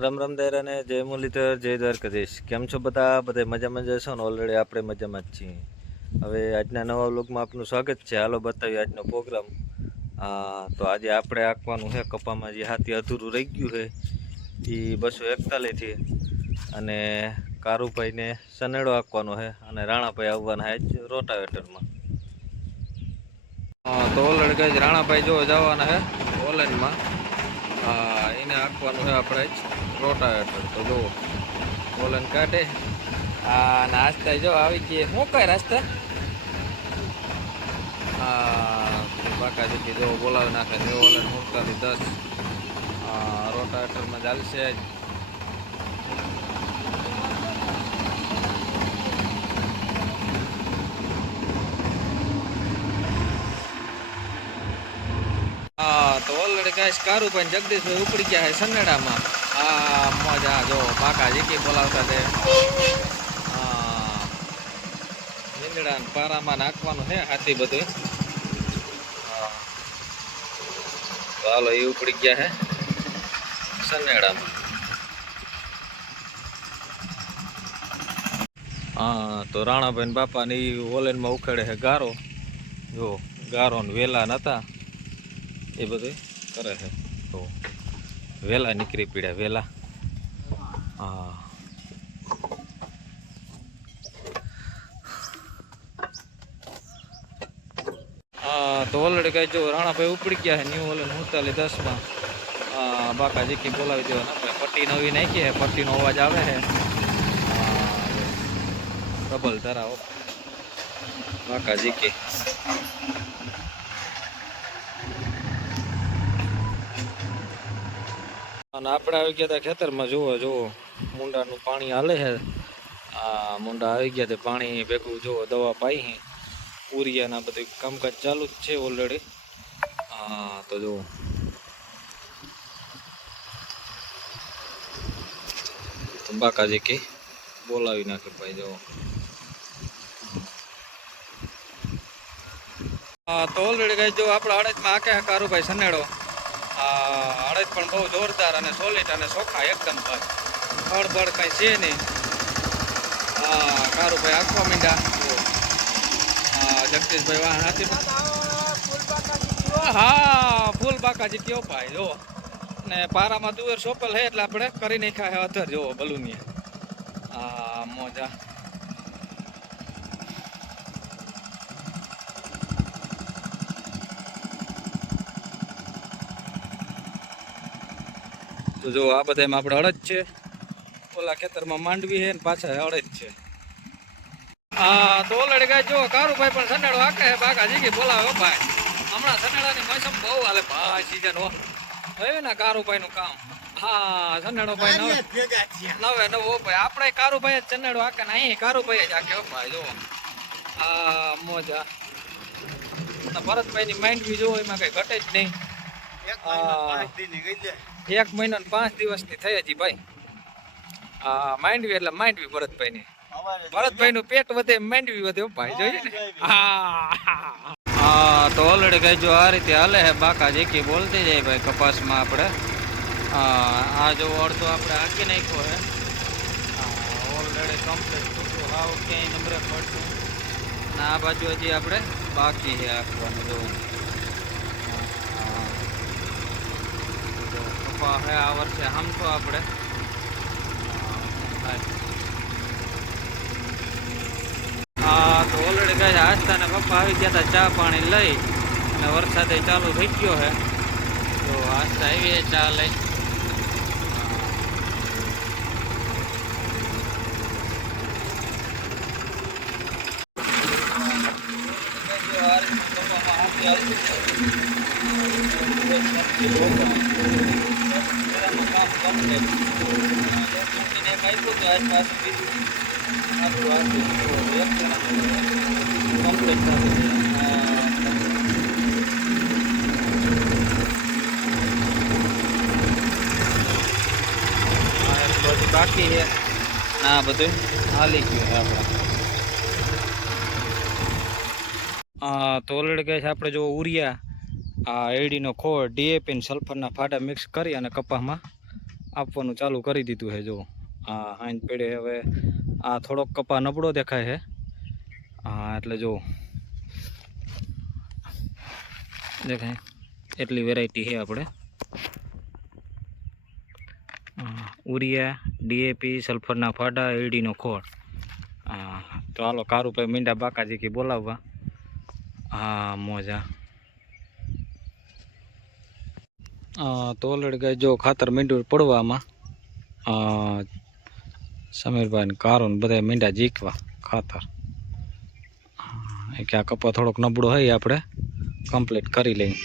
રામ રામ દાયરા ને જય મુરલીધર જય દ્વારકાધીશ. કેમ છો બધા મજામાં જશો ને? ઓલરેડી આપણે મજામાં જ છીએ. હવે આજના નવા વ્લોગમાં આપનું સ્વાગત છે. હાલો બતાવીએ આજનો પ્રોગ્રામ. તો આજે આપણે આંકવાનું છે કપામાં જે હાથી અધૂરું રહી ગયું છે એ 241 થી, અને કારુભાઈને સનેડો આંકવાનો છે અને રાણાભાઈ આવવાના છે રોટાવેટરમાં. તો ઓલરેડી કઈ રાણાભાઈ જો જવાના છે ઓલેનમાં. એને આંકવાનું છે આપણે રોટાવેટર. તો જુઓ ઓલન કાઢે. નાસ્તા જો આવી ગઈ. શું કઈ રસ્તા બાકા જેટલી જો બોલાવી નાખે છે. ઓલન 4710 રોટાવેટરમાં ચાલશે. તો ઓલરેડી કાંઈ કારુભાઈ જગદીશભાઈ ઉપડી ગયા છે સનેડામાં. મજા જો બાકા જીકી બોલાવતા તે લીંદડા પારામાં નાખવાનું છે હાથી બધું. તો હાલો એ ઉપડી ગયા છે સનેડામાં. તો રાણાભાઈ બાપા ને એ ઓલેનમાં ઉખેડે છે ગારો. જો ગારો ને વેલા નતા એ બધું કરે છે. તો વેલા નીકળી પીડ્યા વેલા. તો ઓલરેડી કઈ જો રાણાભાઈ ઉપડી ગયા છે ન્યુ ઓલન 4710માં. બાકા જીકી બોલાવી દેવાના. પટ્ટી નવી નાખી છે, પટ્ટીનો અવાજ આવે છે. ડબલ ધરાવો બાકા જીકી. અને આપણે આવી ગયા હતા ખેતરમાં. જુઓ મુંડાનું પાણી હાલે છે. મુંડા આવી ગયા તે પાણી ભેગું જુઓ દવા પાઈ. ઉરિયાના બધું કામકાજ ચાલુ જ છે ઓલરેડી. તો જુઓ બાકાજી કે બોલાવી નાખે ભાઈ. જુઓ તો ઓલરેડી કઈ જો આપણે અડદમાં આકે કારુભાઈ સનેડો. અડદ પણ બહુ જોરદાર અને સોલિડ અને ચોખ્ખા એકદમ ભાઈ. ફળબળ કઈ છે નહીં. કારુભાઈ આખવા મીંડા. જગદીશભાઈ વાહ હાથી. ફૂલ બાકાજી કયો ભાઈ. જો ને પારામાં તુવેર સોપેલ છે એટલે આપણે કરી નાખ્યા છે અધર. જુઓ બલુની મોજા. તો જો આ બધામાં આપણે અડદ છે. ઓલા ખેતરમાં માંડવી છે ને પાછા અડદ છે. તો ઓલરેડી ગાય જો કારુભાઈ પણ સનેડો આકે છે. બાકા જીકી બોલાવે ભાઈ. હમણાં સનેડાની મોસમ બહુ હાલે ભાઈ. સીઝન હોય ને કારુભાઈ નું કામ. સનેડો ભાઈ નવે નવો ભાઈ. આપણે કારુભાઈ જ સનેડો આકે ને અહીં કારુભાઈ જ આકે ભાઈ. જો મોજા. ભરતભાઈ ની માંડવી જો એમાં કઈ ઘટે જ નહીં. 1 મહિનો ને 5 દિવસની થઈ હજી ભાઈ. માંડવી એટલે માંડવી ભરતભાઈ ની. ભરતભાઈ નું પેટ વધે માંડવી વધે ભાઈ. જોઈએ ને. તો ઓલરેડી કઈ જો આ રીતે હાલે છે. બાકા જેકી બોલતી જાય ભાઈ કપાસમાં. આપણે જો અડધો આપણે આંકી નાખ્યો છે ઓલરેડી કમ્પ્લીટ. ટૂંકું હાવ ક્યાંય નંબરે પડતું. અને આ બાજુ હજી આપણે બાકી છે આંકવાનું. જોવું કપા હે આ વર્ષે સમજો આપણે. તો ઓલરેડી કઈ આસ્તા ને પપ્પા આવી ગયા હતા ચા પાણી લઈ. અને વરસાદે ચાલુ થઈ ગયો છે. તો આસ્તા આવી ચા લઈ. બાકી છે ના બધું હાલી ગયું છે આપણે. તો ઓલરેડી કહે છે આપણે જો ઉરિયા એડીનો ખોળ ડીએપી ને સલ્ફરના ફાડા મિક્સ કરી અને કપાસમાં આપવાનું ચાલુ કરી દીધું છે. જો આ હાઈન પેડે હવે આ થોડોક કપા નબળો દેખાય છે. હા એટલે જો દેખાય એટલી વેરાયટી છે આપણે. ઉરિયા, ડીએપી, સલ્ફરના ફાડા, એડીનો ખોળ. હા તો હાલો કારુભાઈ મીંડા બાકાજી કી બોલાવવા. હા મોજા તો ઓલરેડી ગાય જો ખાતર મીંડું પડવામાં. સમીરભાઈ કારું બધા મીંડા જીકવા ખાતર. કે આ કપા થોડોક નબળો હોય આપણે કમ્પ્લીટ કરી લઈએ.